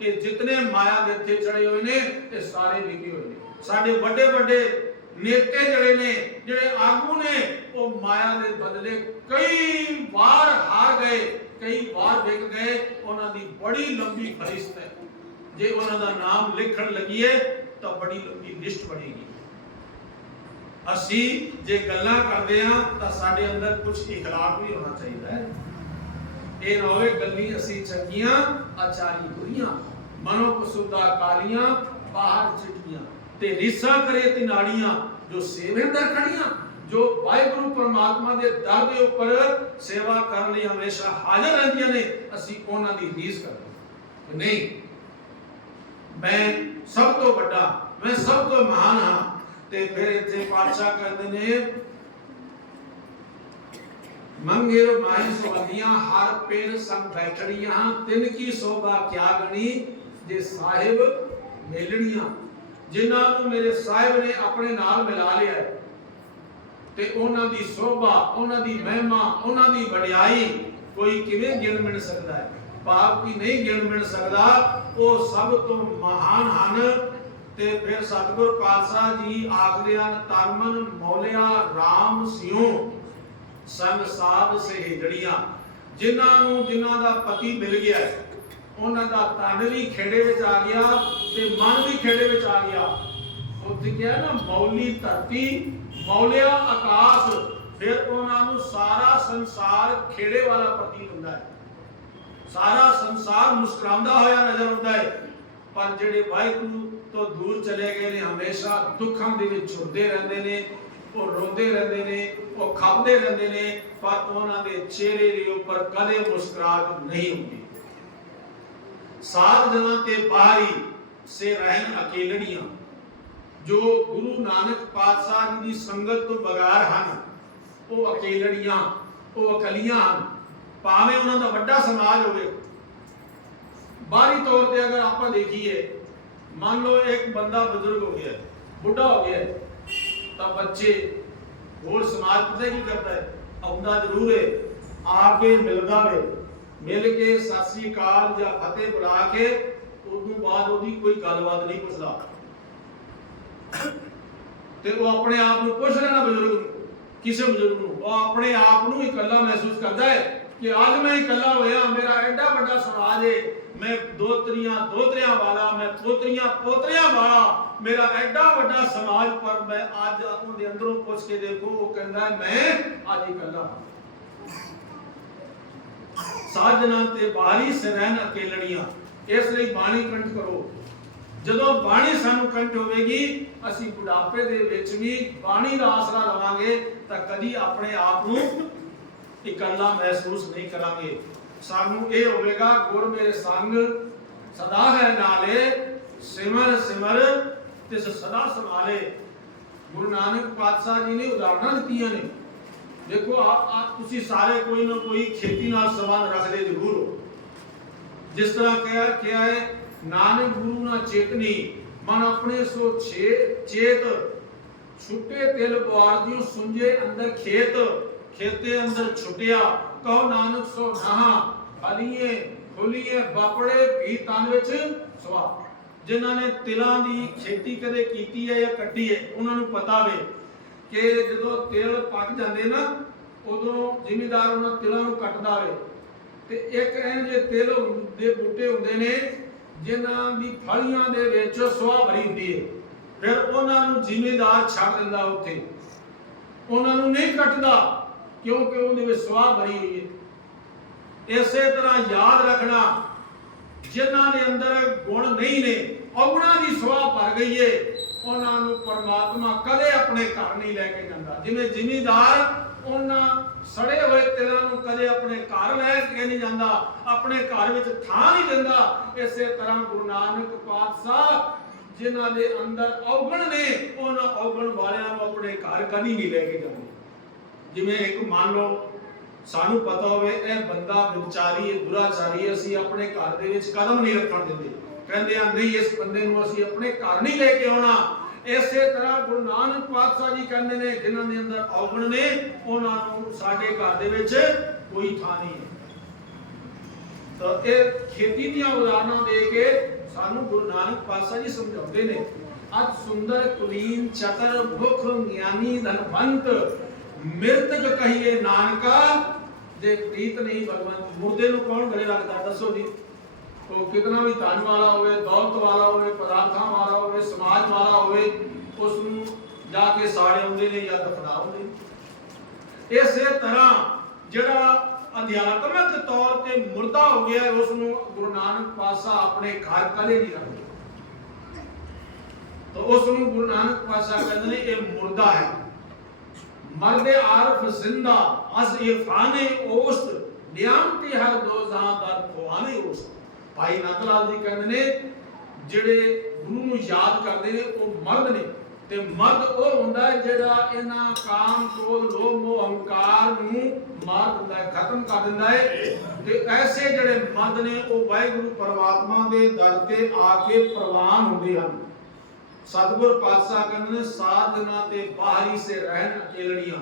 ਇਹ ਜਿਤਨੇ ਮਾਇਆ ਦੇ ਇੱਥੇ ਚੜੇ ਹੋਏ ਨੇ, ਇਹ ਸਾਰੇ ਵਿਕੇ ਹੋਏ ਨੇ। ਸਾਡੇ ਵੱਡੇ ਵੱਡੇ ਨੇਤੇ ਜਿਹੜੇ ਨੇ, ਜਿਹੜੇ ਆਗੂ ਨੇ, ਉਹ ਮਾਇਆ ਦੇ ਬਦਲੇ ਕਈ ਵਾਰ ਹਾਰ ਗਏ, ਕਈ ਵਾਰ ਵਿਕ ਗਏ। ਉਹਨਾਂ ਦੀ ਬੜੀ ਲੰਬੀ ਫਰਿਸ਼ਤ ਹੈ। ਜੇ ਉਹਨਾਂ ਦਾ ਨਾਮ ਲਿਖਣ ਲੱਗੀਏ, ਤਾਂ ਬੜੀ ਲੰਬੀ ਲਿਸਟ ਬਣੇਗੀ। ਅਸੀਂ ਜੇ ਗੱਲਾਂ ਕਰਦੇ ਹਾਂ, ਤਾਂ ਸਾਡੇ ਅੰਦਰ ਕੁਝ ਇਖਲਾਕ ਵੀ ਹੋਣਾ ਚਾਹੀਦਾ ਹੈ। ਇਹ ਨਾ ਹੋਵੇ ਗੱਲੀ ਅਸੀਂ ਚੰਗੀਆਂ, ਆਚਾਰੀ ਬੁਰੀਆਂ, ਮਨੋ ਕਸੁਦਾ ਕਾਲੀਆਂ, ਬਾਹਰ ਚਿੱਟੀਆਂ। ਤੇ ਰੀਸਾਂ ਕਰੇ ਤਿਨਾੜੀਆਂ, ਜੋ ਸੇਵੇਂਦਰ ਖੜੀਆਂ, ਜੋ ਵਾਹਿਗੁਰੂ ਪਰਮਾਤਮਾ ਦੇ ਦਰ ਦੇ ਉੱਪਰ ਸੇਵਾ ਕਰਨ ਲਈ ਹਮੇਸ਼ਾ ਹਾਜ਼ਰ ਰਹਿੰਦੀਆਂ ਨੇ, ਅਸੀਂ ਉਹਨਾਂ ਦੀ ਰੀਸ ਕਰਦੇ ਨਹੀਂ, ਮੈਂ ਸਭ ਤੋਂ ਵੱਡਾ, ਮੈਂ ਸਭ ਤੋਂ ਮਹਾਨ ਹਾਂ। ਤੇ ਫਿਰ ਇੱਥੇ ਪਾਤਸ਼ਾਹ ਕਹਿੰਦੇ ਨੇ ਮੰਗਿਰ ਮਾਈ ਸਵੰਦੀਆਂ ਹਰ ਪੇਨ ਸੰਗ ਬੈਠੜੀਆਂ ਤਿੰਨ ਕੀ ਸੋਭਾ ਕਿਆ ਗਣੀ ਜੇ ਸਾਹਿਬ ਮੇਲਣੀਆਂ। ਜਿਨ੍ਹਾਂ ਨੂੰ ਮੇਰੇ ਸਾਹਿਬ ਨੇ ਆਪਣੇ ਨਾਲ ਮਿਲਾ ਲਿਆ ਤੇ ਉਹਨਾਂ ਦੀ ਸੋਭਾ, ਉਹਨਾਂ ਦੀ ਮਹਿਮਾ, ਉਹਨਾਂ ਦੀ ਵਡਿਆਈ ਕੋਈ ਕਿਵੇਂ ਗਿਣ ਮਿਣ ਸਕਦਾ ਹੈ? ਪਾਪ ਕੀ ਨਹੀਂ ਗਿਣ ਮਿਣ ਸਕਦਾ, ਉਹ ਸਭ ਤੋਂ ਮਹਾਨ ਹਨ। ਤੇ ਫਿਰ ਸਤਿਗੁਰ ਪਾਤਸ਼ਾਹ ਜੀ ਆਖਦੇ ਹਨ, ਤਰਮਨ ਮੌਲਿਆ RAM ਸਿਉ। ਸੰਸਾਰ ਸਹਿਜੜੀਆਂ ਜਿਨ੍ਹਾਂ ਨੂੰ ਜਿਨ੍ਹਾਂ ਦਾ ਪਤੀ ਮਿਲ ਗਿਆ ਉਹਨਾਂ ਦਾ ਤਨ ਵੀ ਖੇੜੇ ਵਿੱਚ ਆ ਗਿਆ ਤੇ ਮਨ ਵੀ ਖੇੜੇ ਵਿੱਚ ਆ ਗਿਆ। ਉੱਥੇ ਕਿਹਾ ਨਾ, ਮੌਲੀ ਧਰਤੀ, ਮੌਲਿਆ ਆਕਾਸ਼, ਫਿਰ ਉਹਨਾਂ ਨੂੰ ਸਾਰਾ ਸੰਸਾਰ ਖੇੜੇ ਵਾਲਾ ਪ੍ਰਤੀਤ ਹੁੰਦਾ ਹੈ। ਸਾਰਾ ਸੰਸਾਰ ਮੁਸਕਰਾਉਂਦਾ ਹੋਇਆ ਨਜ਼ਰ ਆਉਂਦਾ ਹੈ, ਪਰ ਜਿਹੜੇ ਵਾਹਿਗੁਰੂ ਤੋਂ ਦੂਰ ਚਲੇ ਗਏ ਨੇ, ਹਮੇਸ਼ਾ ਦੁੱਖਾਂ ਦੇ ਵਿੱਚ ਝੁਰਦੇ ਰਹਿੰਦੇ ਨੇ ਉਹ ਰੋਂਦੇ ਰਹਿੰਦੇ ਨੇ, ਉਹ ਖਪਦੇ ਰਹਿੰਦੇ ਨੇ, ਪਰ ਉਹਨਾਂ ਦੇ ਚਿਹਰੇ ਦੇ ਉੱਪਰ ਕਦੇ ਮੁਸਕਰਾਹਟ ਨਹੀਂ ਹੁੰਦੀ। ਸਾਧ ਜਨਾਂ ਤੇ ਬਾਹਰੀ ਸੇ ਰਹਿਣ ਅਕੇਲੜੀਆਂ ਜੋ ਗੁਰੂ ਨਾਨਕ ਪਾਤਸ਼ਾਹ ਜੀ ਦੀ ਸੰਗਤ ਤੋਂ ਬਗਾਰ ਹਨ, ਉਹ ਅਕੇਲੜੀਆਂ ਉਹ ਅਕਲੀਆਂ ਹਨ। ਭਾਵੇਂ ਉਹਨਾਂ ਦਾ ਵੱਡਾ ਸਮਾਜ ਹੋਵੇ। ਬਾਹਰੀ ਤੌਰ ਤੇ ਅਗਰ ਆਪਾਂ ਦੇਖੀਏ, ਮੰਨ ਲਓ ਇੱਕ ਬੰਦਾ ਬਜ਼ੁਰਗ ਹੋ ਗਿਆ, ਬੁੱਢਾ ਹੋ ਗਿਆ ਤਾਂ ਬੱਚੇ ਹੋਰ ਸਮਾਜ ਪਤਾ ਕੀ ਕਰਦਾ ਹੈ? ਆਉਂਦਾ ਜ਼ਰੂਰ ਹੈ, ਆ ਕੇ ਮਿਲਦਾ ਵੇ। ਮਿਲ ਕੇ ਸਤਿ ਸ੍ਰੀ ਜਾਂ ਫਤਿਹ ਬੁਲਾ ਕੇ ਉਸ ਬਾਅਦ ਉਹਦੀ ਕੋਈ ਗੱਲਬਾਤ ਨਹੀਂ ਪੁੱਛਦਾ। ਤੇ ਉਹ ਆਪਣੇ ਆਪ ਨੂੰ ਪੁੱਛ ਲੈਣਾ ਬਜ਼ੁਰਗ ਨੂੰ, ਕਿਸੇ ਬਜ਼ੁਰਗ ਨੂੰ। ਉਹ ਆਪਣੇ ਆਪ ਨੂੰ ਇਕੱਲਾ ਮਹਿਸੂਸ ਕਰਦਾ ਹੈ ਕਿ ਅੱਜ ਮੈਂ ਇਕੱਲਾ ਹੋਇਆ, ਮੇਰਾ ਐਡਾ ਵੱਡਾ ਸਮਾਜ ਹੈ। ਮੈਂ ਦੋਤਰੀਆਂ ਦੋਤਰਿਆਂ ਵਾਲਾ, ਮੈਂ ਪੋਤਰੀਆਂ ਪੋਤਰਿਆਂ ਵਾਲਾ, ਮੇਰਾ ਐਡਾ ਵੱਡਾ ਸਮਾਜ ਪਰ ਮੈਂ ਅੱਜ ਉਹਦੇ ਅੰਦਰੋਂ ਪੁੱਛ ਕੇ ਦੇਖੋ, ਉਹ ਕਹਿੰਦਾ, ਮੈਂ ਅੱਜ ਇਕੱਲਾ ਹਾਂ। ਤੇ ਬਾਹਰੀ ਸਰੈਨ ਅਕੇਲਣੀਆਂ। ਇਸ ਲਈ ਬਾਣੀ ਕੰਠ ਕਰੋ। ਜਦੋਂ ਬਾਣੀ ਸਾਨੂੰ ਕੰਠ ਹੋਵੇਗੀ, ਅਸੀਂ ਬੁਢਾਪੇ ਦੇ ਵਿੱਚ ਵੀ ਬਾਣੀ ਦਾ ਆਸਰਾ ਲਵਾਂਗੇ, ਤਾਂ ਕਦੀ ਆਪਣੇ ਆਪ ਨੂੰ ਇਕੱਲਾ ਮਹਿਸੂਸ ਨਹੀਂ ਕਰਾਂਗੇ। ਸਾਨੂੰ ਇਹ ਹੋਵੇਗਾ, ਗੁਰ ਮੇਰੇ ਸੰਗ ਸਦਾ ਹੈ ਨਾਲੇ, ਸਿਮਰ ਸਿਮਰ, ਤਿਸ ਸਦਾ ਸੰਭਾਲੇ। ਗੁਰੂ ਨਾਨਕ ਪਾਤਸ਼ਾਹ ਜੀ ਨੇ ਉਦਾਹਰਨਾਂ ਦਿੱਤੀਆਂ ਨੇ। ਦੇਖੋ ਆਪ ਤੁਸੀਂ ਸਾਰੇ ਕੋਈ ਨਾ ਕੋਈ ਖੇਤੀ ਨਾਲ ਸੰਬੰਧ ਰੱਖਦੇ ਜ਼ਰੂਰ ਹੋ। ਜਿਸ ਤਰ੍ਹਾਂ ਕਿਹਾ ਕਿਹਾ ਹੈ, ਨਾਨਕ ਗੁਰੂ ਨਾ ਚੇਤਨੀ, ਮਨ ਆਪਣੇ ਸੋ ਛੇ, ਚੇਤ, ਛੁੱਟੇ ਤਿਲ ਪੁਆਰ ਦਿਓ, ਸੁੰਝੇ ਅੰਦਰ ਖੇਤ। ਖੇਤੇ ਅੰਦਰ ਛੁਟਿਆ, ਕਹੋ ਨਾਨਕ ਸੋ ਨਹਾ ਫਲੀਏ ਫੁਲੀਏ ਬਾਪੜੇ, ਵੀ ਤਨ ਵਿੱਚ ਸਵਾ ਜਿਨ੍ਹਾਂ ਨੇ ਤਿਲਾਂ ਦੀ ਖੇਤੀ ਕਦੇ ਕੀਤੀ ਹੈ ਜਾਂ ਕੱਟੀ ਹੈ, ਉਹਨਾਂ ਨੂੰ ਪਤਾ ਵੇ ਕਿ ਜਦੋਂ ਤਿਲ ਪੱਕ ਜਾਂਦੇ ਨਾ, ਉਦੋਂ ਜ਼ਿਮੀਦਾਰ ਉਹਨਾਂ ਤਿਲਾਂ ਨੂੰ ਕੱਟਦਾ ਵੇ। ਤੇ ਇੱਕ ਇਹ ਜੇ ਤਿਲ ਦੇ ਬੂਟੇ ਹੁੰਦੇ ਨੇ, ਜਿਨ੍ਹਾਂ ਦੀ ਫਲੀਆਂ ਦੇ ਵਿੱਚ ਸੁਆਹ ਭਰੀ ਹੁੰਦੀ ਹੈ। ਫਿਰ ਉਹਨਾਂ ਨੂੰ ਜ਼ਿਮੀਦਾਰ ਛੱਡ ਦਿੰਦਾ ਉੱਥੇ। ਉਹਨਾਂ ਨੂੰ ਨਹੀਂ ਕੱਟਦਾ। ਕਿਉਂਕਿ ਉਹਦੇ ਵਿੱਚ ਸੁਆਹ ਭਰੀ ਹੋਈ ਹੈ। ਇਸੇ ਤਰ੍ਹਾਂ ਯਾਦ ਰੱਖਣਾ, ਜਿਨ੍ਹਾਂ ਦੇ ਅੰਦਰ ਗੁਣ ਨਹੀਂ ਨੇ ਔਗੁਣਾਂ ਦੀ ਸੁਆਹ ਭਰ ਗਈ ਏ। ਉਹਨਾਂ ਨੂੰ ਪਰਮਾਤਮਾ ਕਦੇ ਆਪਣੇ ਘਰ ਨਹੀਂ ਲੈ ਕੇ ਜਾਂਦਾ। ਜਿਵੇਂ ਜ਼ਿਮੀਦਾਰ ਉਹਨਾਂ ਸੜੇ ਹੋਏ ਤਿਲਾਂ ਨੂੰ ਕਦੇ ਆਪਣੇ ਘਰ ਲੈ ਕੇ ਨਹੀਂ ਜਾਂਦਾ, ਆਪਣੇ ਘਰ ਵਿੱਚ ਥਾਂ ਨਹੀਂ ਦਿੰਦਾ। ਇਸੇ ਤਰ੍ਹਾਂ ਗੁਰੂ ਨਾਨਕ ਪਾਤਸ਼ਾਹ, ਜਿਨ੍ਹਾਂ ਦੇ ਅੰਦਰ ਔਗਣ ਨੇ, ਉਹਨਾਂ ਔਗਣ ਵਾਲਿਆਂ ਨੂੰ ਆਪਣੇ ਘਰ ਕਦੀ ਨਹੀਂ ਲੈ ਕੇ ਜਾਂਦੇ। ਜਿਵੇਂ ਇੱਕ ਮੰਨ ਲਓ, ਸਾਨੂੰ ਪਤਾ ਹੋਵੇ ਇਹ ਬੰਦਾ ਵਿਚਾਰੀ ਹੈ ਦੁਰਾਚਾਰੀ ਅਸੀਂ ਆਪਣੇ ਘਰ ਦੇ ਵਿੱਚ ਕਦਮ ਨਹੀਂ ਰੱਖਣ ਦਿੰਦੇ। ਕਹਿੰਦੇ ਆ, ਨਹੀਂ, ਇਸ ਬੰਦੇ ਨੂੰ ਅਸੀਂ ਆਪਣੇ ਘਰ ਨਹੀਂ ਲੈ ਕੇ ਆਉਣਾ। ਇਸੇ ਤਰ੍ਹਾਂ ਗੁਰੂ ਨਾਨਕ ਪਾਤਸ਼ਾਹ ਜੀ ਕਹਿੰਦੇ ਨੇ, ਜਿਨ੍ਹਾਂ ਦੇ ਅੰਦਰ ਔਗਣ ਨੇ, ਉਹਨਾਂ ਨੂੰ ਸਾਡੇ ਘਰ ਦੇ ਵਿੱਚ ਕੋਈ ਥਾਂ ਨਹੀਂ ਹੈ। ਤਾਂ ਇਹ ਖੇਤੀ ਦੀਆਂ ਉਦਾਹਰਨਾਂ ਦੇ ਕੇ ਸਾਨੂੰ ਗੁਰੂ ਨਾਨਕ ਪਾਤਸ਼ਾਹ ਜੀ ਸਮਝਾਉਂਦੇ ਨੇ, ਅਤ ਸੁੰਦਰ ਕੁਲੀਨ ਚਤਰ ਮੁਖ ਗਿਆਨੀ ਧਨਵੰਤ ਮਿਰਤਕ ਕਹੀਏ ਨਾਨਕਾ ਜੇ ਪ੍ਰੀਤ ਨਹੀਂ ਭਗਵੰਤ ਮੁਰਦੇ ਨੂੰ ਕੌਣ ਗਲੇ ਲੱਗਦਾ? ਦੱਸੋ ਜੀ। ਉਹ ਕਿਤਨਾ ਵੀ ਧਨ ਵਾਲਾ ਹੋਵੇ ਦੌਲਤ ਵਾਲਾ ਹੋਵੇ ਪਦਾਰਥਾਂ ਵਾਲਾ ਹੋਵੇ ਸਮਾਜ ਵਾਲਾ ਹੋਵੇ ਉਸ ਨੂੰ ਜਾ ਕੇ ਸਾੜੇ ਆਉਂਦੇ ਨੇ ਜਾਂ ਦਫਨਾ ਆਉਂਦੇ ਇਸੇ ਤਰ੍ਹਾਂ ਜਿਹੜਾ ਅਧਿਆਤਮਿਕ ਤੌਰ ਤੇ ਮੁਰਦਾ ਹੋ ਗਿਆ ਹੈ, ਉਸ ਨੂੰ ਗੁਰੂ ਨਾਨਕ ਪਾਤਸ਼ਾਹ ਆਪਣੇ ਘਰ ਕਦੇ ਨਹੀਂ ਰੱਖਦੇ। ਤਾਂ ਉਸ ਨੂੰ ਗੁਰੂ ਨਾਨਕ ਪਾਤਸ਼ਾਹ ਕਹਿੰਦੇ ਨੇ ਇਹ ਮੁਰਦਾ ਹੈ। ਮਰਦੇ ਆਰਫ ਜ਼ਿੰਦਾ, ਅਸ ਇਰਫਾਨੇ ਔਸਤ ਨਿਯਮਤੀ ਹਰ ਦੋ ਜਹਾਂ ਦਾ ਖਵਾਨੇ ਔਸਤ। ਭਾਈ ਨੰਦ ਜੀ ਕਹਿੰਦੇ ਨੇ, ਜਿਹੜੇ ਗੁਰੂ ਨੂੰ ਯਾਦ ਕਰਦੇ ਨੇ, ਉਹ ਮਰਦ ਨੇ। ਤੇ ਮਰਦ ਉਹ ਹੁੰਦਾ ਜਿਹੜਾ ਇਹਨਾਂ ਕਾਮ ਕ੍ਰੋਧ, ਲੋਭ, ਮੋਹ, ਹੰਕਾਰ ਨੂੰ ਮਾਰ ਦਿੰਦਾ ਹੈ, ਖਤਮ ਕਰ ਦਿੰਦਾ ਹੈ। ਤੇ ਐਸੇ ਜਿਹੜੇ ਮਰਦ ਨੇ, ਉਹ ਵਾਹਿਗੁਰੂ ਪਰਮਾਤਮਾ ਦੇ ਦਰ ਤੇ ਆ ਕੇ ਪ੍ਰਵਾਨ ਹੁੰਦੇ ਹਨ। ਸਤਿਗੁਰ ਪਾਤਸ਼ਾਹ ਕਹਿੰਦੇ ਨੇ ਸਾਧ ਤੇ ਬਾਹਰੀ ਸੇ ਰਹਿਣ ਅਕੇਲੜੀਆਂ।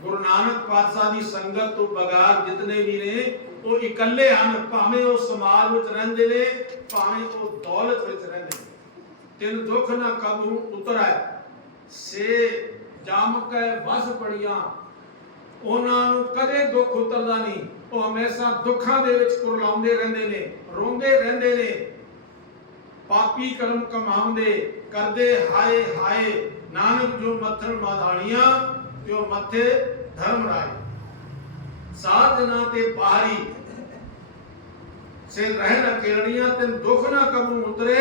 ਗੁਰੂ ਨਾਨਕ ਪਾਤਸ਼ਾਹ ਦੀ ਸੰਗਤ ਤੋਂ ਬਗਾਰ ਜਿਤਨੇ ਵੀ ਨੇ, ਉਹ ਇਕੱਲੇ ਹਨ, ਭਾਵੇਂ ਉਹ ਸਮਾਜ ਵਿੱਚ ਰਹਿੰਦੇ ਨੇ, ਭਾਵੇਂ ਉਹ ਦੌਲਤ ਵਿੱਚ ਰਹਿੰਦੇ ਨੇ। ਤਿੰਨ ਦੁੱਖ ਨਾ ਕਬੂ ਉਤਰੈ, ਸੇ ਜਮ ਕੈ ਵਸ ਪੜੀਆਂ। ਉਹਨਾਂ ਨੂੰ ਕਦੇ ਦੁੱਖ ਉਤਰਦਾ ਨਹੀਂ, ਉਹ ਹਮੇਸ਼ਾ ਦੁੱਖਾਂ ਦੇ ਵਿੱਚ ਕੁਰਲਾਉਂਦੇ ਰਹਿੰਦੇ ਨੇ, ਰੋਂਦੇ ਰਹਿੰਦੇ ਨੇ। ਪਾਪੀ ਕਰਮ ਕਮਾਉਂਦੇ ਕਰਦੇ ਹਾਏ ਹਾਏ। ਨਾਨਕ ਜੋ ਮੱਥਨ ਮਾਧਾਣੀਆਂ ਤਿਉ ਮੱਥੇ ਧਰਮ ਰਾਏ। ਸਾਧਨਾ ਤੇ ਬਾਹਰੀ। ਸੇ ਰਹਿਣ ਅਕੇਲਣੀਆਂ ਤੇ ਦੁੱਖ ਨਾ ਕਬੂ ਉਤਰੇ।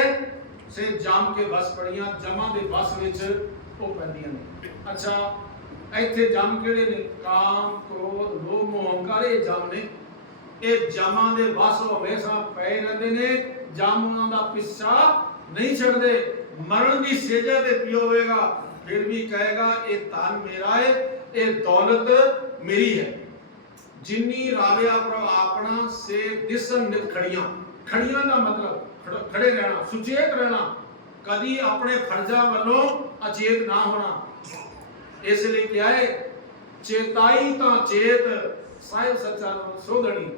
ਸੇ ਜਮ ਕੇ ਬਸ ਪੜੀਆਂ, ਜਮਾਂ ਦੇ ਬਸ ਵਿੱਚ ਉਹ ਪੈਂਦੀਆਂ ਨੇ। ਅੱਛਾ, ਇੱਥੇ ਜਮ ਕਿਹੜੇ ਨੇ? ਕਾਮ, ਕ੍ਰੋਧ, ਲੋਭ ਮੋਹ ਹੰਕਾਰ ਇਹ ਜਮ ਨੇ। ਇਹ ਜਮਾਂ ਦੇ ਬਸ ਹਮੇਸ਼ਾ ਪਏ ਰਹਿੰਦੇ ਨੇ। ਜਮ ਉਹਨਾਂ ਦਾ ਪਿੱਛਾ ਨਹੀਂ ਛੱਡਦੇ। ਮਰਨ ਦੀ ਸੇਜਾ ਤੇ ਹੋਵੇਗਾ, ਫਿਰ ਵੀ ਕਹੇਗਾ, ਇਹ ਧਨ ਮੇਰਾ ਹੈ ਇਹ ਦੌਲਤ ਮੇਰੀ ਹੈ। ਜਿੰਨੀ ਰਾਵਿਆ ਪ੍ਰਭ ਆਪਣਾ ਸੇ ਦਿਸਨ ਨਿਤ ਖੜੀਆਂ। ਖੜੀਆਂ ਦਾ ਮਤਲਬ ਖੜੇ ਰਹਿਣਾ, ਸੁਚੇਤ ਰਹਿਣਾ। ਕਦੀ ਆਪਣੇ ਫਰਜ਼ਾਂ ਵੱਲੋਂ ਅਚੇਤ ਨਾ ਹੋਣਾ। ਇਸ ਲਈ ਕਿਹਾ ਹੈ ਚੇਤਾਈ ਤਾਂ ਚੇਤ, ਸਾਹਿਬ ਸੱਚਾ ਸੋਧਣੀ।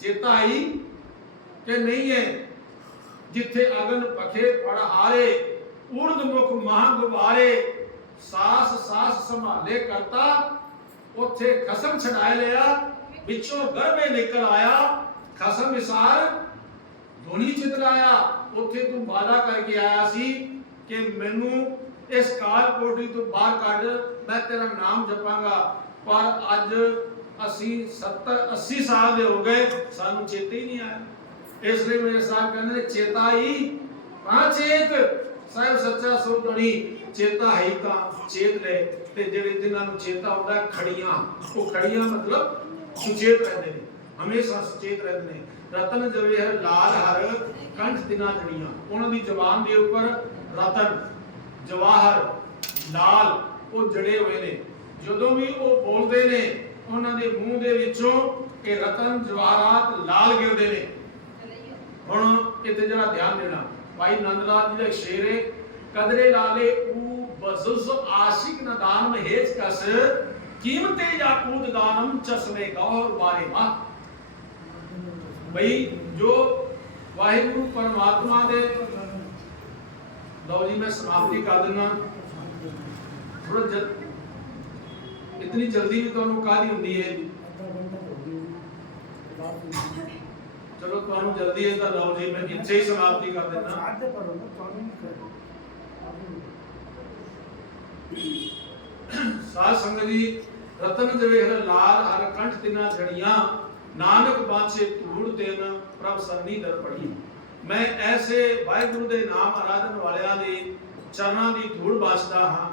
ਚੇਤਾਈ ਕਿ ਨਹੀਂ ਹੈ ਜਿੱਥੇ ਅਗਨ ਪਖੇ ਪੜ ਹਾਰੇ ਉਰਦ ਮੁਖ ਮਹਾਂ ਗੁਬਾਰੇ ਸਾਸ ਸਾਸ ਸੰਭਾਲੇ ਕਰਤਾ, ਉੱਥੇ ਖਸਮ ਛਡਾਇ ਲਿਆ, ਵਿੱਚੋਂ ਗਰਭੇ ਨਿਕਲ ਆਇਆ, ਖਸਮ ਵਿਸਾਰ ਧੋਨੀ ਚਿਤਰਾਇਆ ਉੱਥੇ ਤੂੰ ਵਾਦਾ ਕਰਕੇ ਆਇਆ ਸੀ ਕਿ ਮੈਨੂੰ ਇਸ ਕਾਲ ਕੋਠੀ ਤੋਂ ਬਾਹਰ ਕੱਢ, ਮੈਂ ਤੇਰਾ ਨਾਮ ਜਪਾਂਗਾ। ਪਰ ਅੱਜ ਅਸੀਂ 70 80 ਸਾਲ ਦੇ ਹੋ ਗਏ, ਸਾਨੂੰ ਚੇਤੇ ਹੀ ਨਹੀਂ ਆਇਆ। ਇਸ ਲਈ ਮੇਰੇ ਸਾਹਿਬ ਕਹਿੰਦੇ ਨੇ ਚੇਤਾ ਹੀ ਤਾਂ ਸਾਹਿਬ, ਸੱਚਾ ਸੋਧਣੀ ਚੇਤਾ ਹੈ ਤਾਂ ਚੇਤ ਲੈ ਤੇ ਜਿਹੜੇ ਜਿਨ੍ਹਾਂ ਨੂੰ ਚੇਤਾ ਹੁੰਦਾ ਖੜੀਆਂ। ਉਹ ਖੜੀਆਂ ਮਤਲਬ ਸੁਚੇਤ ਰਹਿੰਦੇ ਨੇ, ਹਮੇਸ਼ਾ ਸੁਚੇਤ ਰਹਿੰਦੇ ਨੇ। ਰਤਨ ਜਵੇਹਰ ਲਾਲ ਹਰ, ਕੰਠ ਦਿਨਾ ਜੜੀਆਂ ਉਹਨਾਂ ਦੀ ਜ਼ੁਬਾਨ ਦੇ ਉੱਪਰ ਰਤਨ, ਜਵਾਹਰ, ਲਾਲ, ਉਹ ਜੜੇ ਹੋਏ ਨੇ। ਜਦੋਂ ਵੀ ਉਹ ਬੋਲਦੇ ਨੇ, ਉਹਨਾਂ ਦੇ ਮੂੰਹ ਦੇ ਵਿੱਚੋਂ ਇਹ ਰਤਨ, ਜਵਾਹਰਾਤ, ਲਾਲ ਗਿਰਦੇ ਨੇ। ਹੁਣ ਇੱਥੇ ਜਿਹੜਾ ਧਿਆਨ ਦੇਣਾ। ਭਾਈ ਨੰਦ ਲਾਲ ਜੀ ਦਾ ਸ਼ੇਰ ਹੈ ਕਦਰੇ ਲਾਲੇ ਊ ਬਜ਼ੁਜ਼ ਆਸ਼ਿਕ ਨਦਾਨ ਮਹੇਜ ਕਸ, ਕੀਮਤੇ ਯਾਕੂਤ ਦਾਨਮ ਚਸ਼ਮੇ ਗੌਰ ਬਾਰੇ ਮਾ। ਭਈ ਜੋ ਵਾਹਿਗੁਰੂ ਪਰਮਾਤਮਾ ਦੇ ਲਓ ਜੀ, ਮੈਂ ਸਮਾਪਤੀ ਕਰ ਦਿੰਦਾ। ਥੋੜਾ ਜਲ ਇਤਨੀ ਜਲਦੀ ਵੀ ਤੁਹਾਨੂੰ ਕਾਹਦੀ ਹੁੰਦੀ ਹੈ? ਚਲੋ ਤੁਹਾਨੂੰ ਜਲਦੀ ਹੈ ਤਾਂ ਲਓ ਜੀ ਮੈਂ ਇੱਥੇ ਹੀ ਸਮਾਪਤੀ ਕਰ ਦਿੰਦਾ। ਸਾਧ ਸੰਗਤ ਜੀ ਰਤਨ ਜਵੇਹਰ ਲਾਲ ਹਰ ਕੰਠ ਤਿਨਾ ਛੜੀਆਂ ਨਾਨਕ ਬਾਛੇ ਧੂੜ ਦੇਨ ਪ੍ਰਭ ਸਰਨੀ ਦਰ ਪੜੀ ਮੈਂ ਐਸੇ ਵਾਹਿਗੁਰੂ ਦੇ ਨਾਮ ਆਰਾਧਨ ਵਾਲਿਆਂ ਦੇ ਚਰਨਾਂ ਦੀ ਧੂੜ ਬਾਛਦਾ ਹਾਂ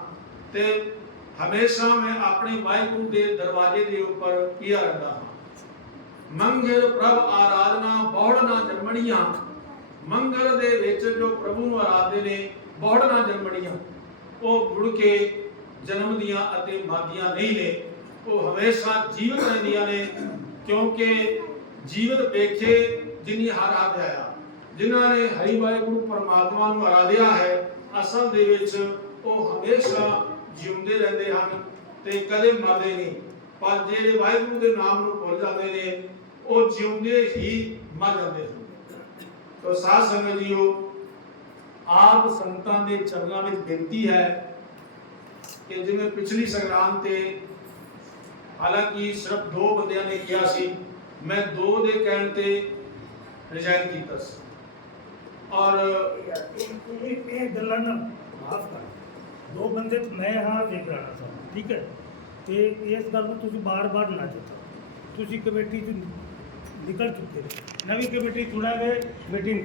ਤੇ ਹਮੇਸ਼ਾ ਮੈਂ ਆਪਣੇ ਵਾਹਿਗੁਰੂ ਦੇ ਦਰਵਾਜ਼ੇ ਦੇ ਉੱਪਰ ਪਿਆ ਰਹਿੰਦਾ ਹਾਂ ਮੰਗਲ ਪ੍ਰਭ ਆਰਾਧਨਾ, ਬਹੁੜਨਾ ਜਨਮਣੀਆਂ। ਮੰਗਲ ਦੇ ਵਿੱਚ ਜੋ ਪ੍ਰਭੂ ਨੂੰ ਆਰਾਧਦੇ ਨੇ, ਬਹੁੜਨਾ ਜਨਮਣੀਆਂ। ਉਹ ਮੁੜ ਕੇ ਜਨਮ ਦੀਆਂ ਅਤੇ ਮਾਦੀਆਂ ਨਹੀਂ ਨੇ। ਉਹ ਹਮੇਸ਼ਾ ਜੀਵਤ ਰਹਿੰਦੀਆਂ ਨੇ, ਕਿਉਂਕਿ ਜੀਵਤ ਵੇਖੇ ਜਿਨੀ ਹਰ ਹੱਥ ਜਿਨ੍ਹਾਂ ਨੇ ਹਰੀ ਵਾਹਿਗੁਰੂ ਪਰਮਾਤਮਾ ਨੂੰ ਆਰਾਧਿਆ ਹੈ, ਅਸਲ ਦੇ ਵਿੱਚ ਉਹ ਹਮੇਸ਼ਾ ਜਿਉਂਦੇ ਰਹਿੰਦੇ ਹਨ ਤੇ ਕਦੇ ਮਰਦੇ ਨਹੀਂ। ਪਰ ਜਿਹੜੇ ਵਾਹਿਗੁਰੂ ਦੇ ਨਾਮ ਨੂੰ ਭੁੱਲ ਜਾਂਦੇ ਨੇ ਉਹ ਜਿਉਂਦੇ ਹੀ ਮਰ ਜਾਂਦੇ ਹਨ ਤੋ ਸਾਧ ਸੰਗਤ ਜੀਓ, ਆਪ ਸੰਤਾਂ ਦੇ ਚਰਨਾਂ ਵਿੱਚ ਬੇਨਤੀ ਹੈ ਕਿ ਜਿਵੇਂ ਪਿਛਲੀ ਸੰਗਰਾਮ ਤੇ ਹਾਲਾਂਕਿ ਸਿਰਫ ਦੋ ਬੰਦਿਆਂ ਨੇ ਕਿਹਾ ਸੀ, ਮੈਂ ਦੋ ਦੇ ਕਹਿਣ ਤੇ ਰਿਜ਼ਾਈਨ ਕੀਤਾ ਸੀ। ਔਰ ਇਹ ਇਹ ਗੱਲਾਂ ਨਾ ਮਾਫ ਕਰ। ਦੋ ਬੰਦੇ ਮੈਂ ਹਾਂ ਦੇਖ ਰਹਾ ਸਾਂ ਠੀਕ ਹੈ? ਤੇ ਇਸ ਗੱਲ ਨੂੰ ਤੁਸੀਂ ਬਾਰ-ਬਾਰ ਨਾ ਚੇਤਾ ਤੁਸੀਂ ਕਮੇਟੀ ਚ ਨਿਕਲ ਚੁੱਕੇ ਹੋ ਨਵੀਂ ਕਮੇਟੀ ਚੁਣਾਵੇ ਮੀਟਿੰਗ